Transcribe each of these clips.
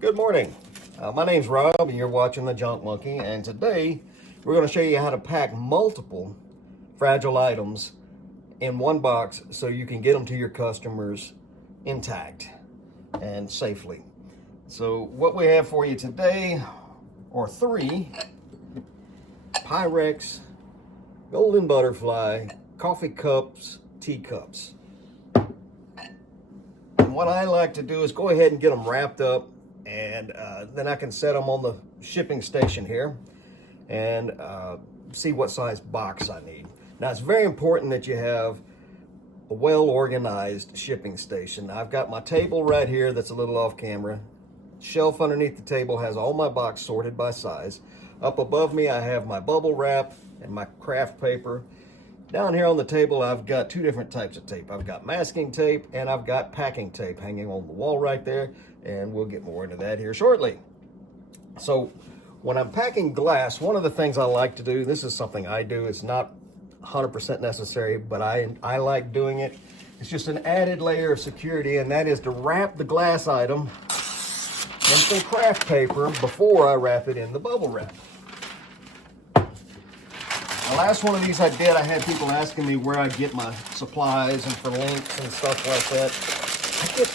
Good morning. My name's Rob and you're watching The Junk Monkey, and today we're going to show you how to pack multiple fragile items in one box so you can get them to your customers intact and safely. So what we have for you today are 3 Pyrex Golden Butterfly coffee cups, teacups. And what I like to do is go ahead and get them wrapped up, and then I can set them on the shipping station here and see what size box I need. Now, it's very important that you have a well-organized shipping station. I've got my table right here that's a little off camera. Shelf underneath the table has all my box sorted by size. Up above me, I have my bubble wrap and my craft paper. Down here on the table, I've got 2 different types of tape. I've got masking tape and I've got packing tape hanging on the wall right there, and we'll get more into that here shortly. So when I'm packing glass, one of the things I like to do, this is something I do, it's not 100% necessary, but I like doing it. It's just an added layer of security, and that is to wrap the glass item in some craft paper before I wrap it in the bubble wrap. The last one of these I did, I had people asking me where I get my supplies and for links and stuff like that. I get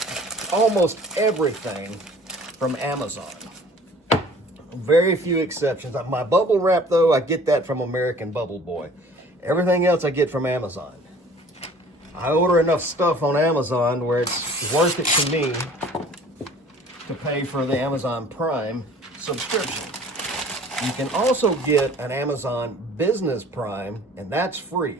almost everything from Amazon. Very few exceptions. My bubble wrap, though, I get that from American Bubble Boy. Everything else I get from Amazon. I order enough stuff on Amazon where it's worth it to me to pay for the Amazon Prime subscription. You can also get an Amazon Business Prime, and that's free.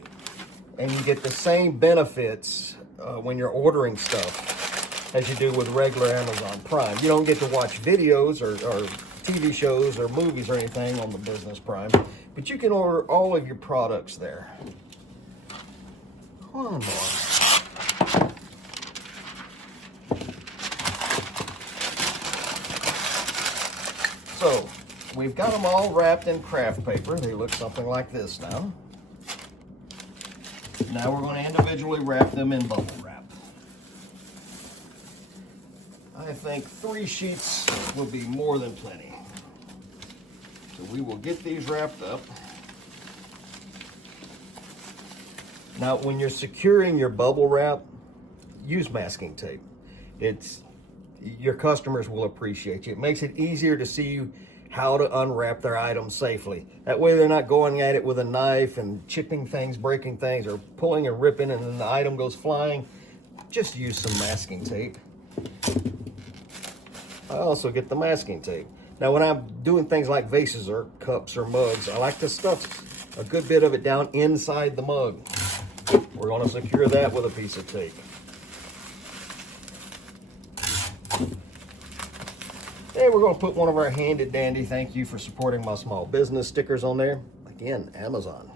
And you get the same benefits when you're ordering stuff as you do with regular Amazon Prime. You don't get to watch videos or TV shows or movies or anything on the Business Prime, but you can order all of your products there. Come on, boy. So, we've got them all wrapped in craft paper. They look something like this now. Now we're going to individually wrap them in bubble wrap. I think 3 sheets will be more than plenty. So we will get these wrapped up. Now, when you're securing your bubble wrap, use masking tape. Your customers will appreciate you. It makes it easier to see how to unwrap their items safely. That way they're not going at it with a knife and chipping things, breaking things, or pulling and ripping and then the item goes flying. Just use some masking tape. I also get the masking tape. Now, when I'm doing things like vases or cups or mugs, I like to stuff a good bit of it down inside the mug. We're going to secure that with a piece of tape. And we're going to put one of our handy dandy "Thank you for supporting my small business" stickers on there. Again, Amazon.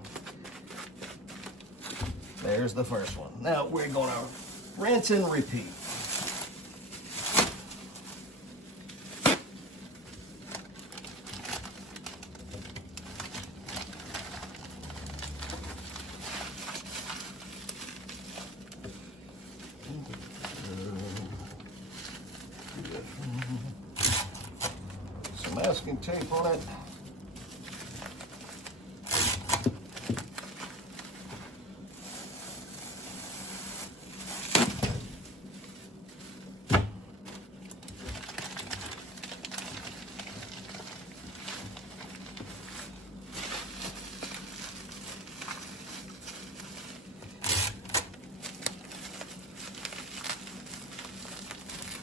There's the first one. Now we're going to rinse and repeat. Some masking tape on it.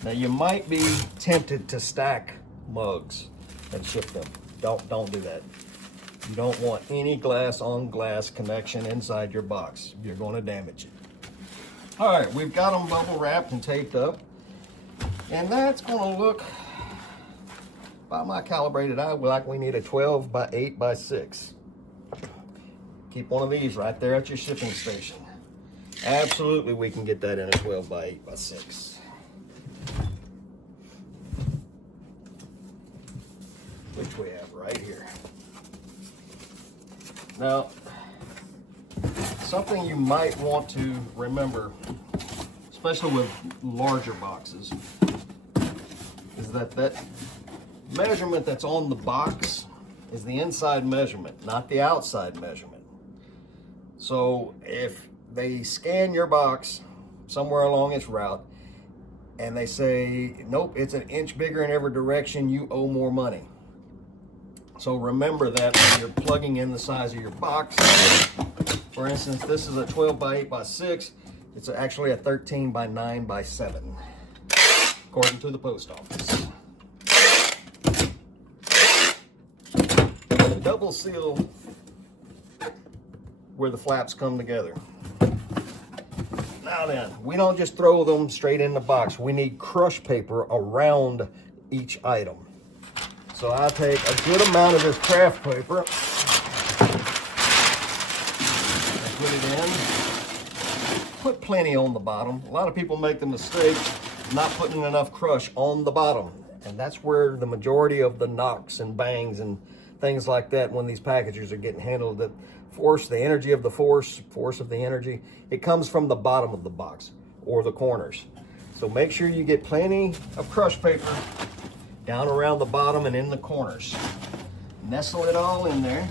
Now, you might be tempted to stack mugs and ship them. Don't do that. You don't want any glass on glass connection inside your box. You're going to damage it. All right, we've got them bubble wrapped and taped up, and that's going to look, by my calibrated eye, like we need a 12 by 8 by 6. Keep one of these right there at your shipping station. Absolutely, we can get that in a 12 by 8 by 6. Which we have right here. Now, something you might want to remember, especially with larger boxes, is that measurement that's on the box is the inside measurement, not the outside measurement. So if they scan your box somewhere along its route and they say, nope, it's an inch bigger in every direction, you owe more money. So remember that when you're plugging in the size of your box. For instance, this is a 12 by 8 by 6. It's actually a 13 by 9 by 7, according to the post office. Double seal where the flaps come together. Now then, we don't just throw them straight in the box. We need crush paper around each item. So I take a good amount of this craft paper and put it in. Put plenty on the bottom. A lot of people make the mistake of not putting enough crush on the bottom. And that's where the majority of the knocks and bangs and things like that, when these packages are getting handled, the force, the energy of the force of the energy, it comes from the bottom of the box or the corners. So make sure you get plenty of crush paper down around the bottom and in the corners. Nestle it all in there.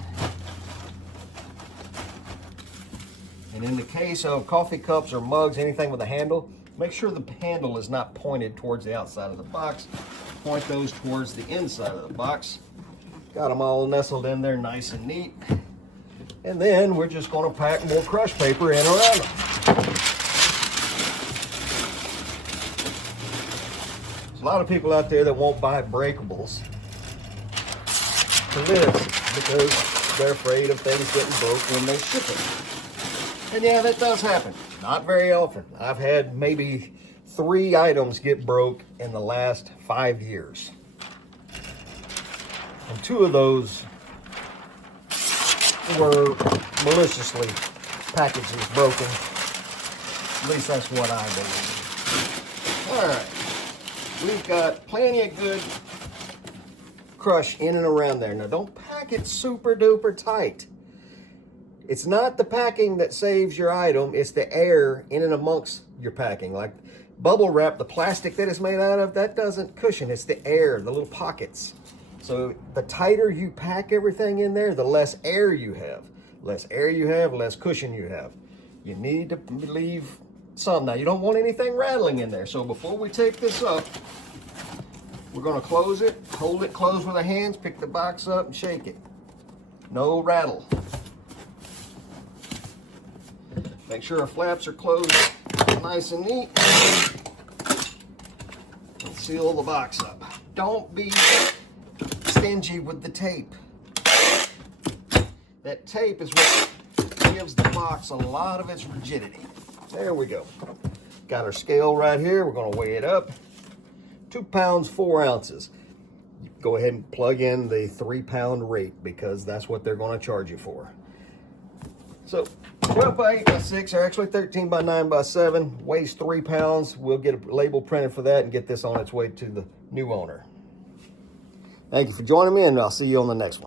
And in the case of coffee cups or mugs, anything with a handle, make sure the handle is not pointed towards the outside of the box. Point those towards the inside of the box. Got them all nestled in there nice and neat. And then we're just going to pack more crush paper in around them. There's a lot of people out there that won't buy breakables for this because they're afraid of things getting broke when they ship it. And yeah, that does happen. Not very often. I've had maybe 3 items get broke in the last 5 years. And 2 of those were maliciously packages broken. At least that's what I believe. All right, we've got plenty of good crush in and around there. Now don't pack it super duper tight. It's not the packing that saves your item, it's the air in and amongst your packing. Like bubble wrap, the plastic that it's made out of, that doesn't cushion, it's the air, the little pockets. So the tighter you pack everything in there, the less air you have. Less air you have, less cushion you have. You need to leave some. Now you don't want anything rattling in there. So before we take this up, we're gonna close it, hold it closed with our hands, pick the box up and shake it. No rattle. Make sure our flaps are closed nice and neat. And seal the box up. Don't be stingy with the tape. That tape is what gives the box a lot of its rigidity. There we go. Got our scale right here. We're going to weigh it up. 2 pounds, 4 ounces. Go ahead and plug in the 3-pound rate because that's what they're going to charge you for. So 12 by 8 by 6, or actually 13 by 9 by 7, weighs 3 pounds. We'll get a label printed for that and get this on its way to the new owner. Thank you for joining me, and I'll see you on the next one.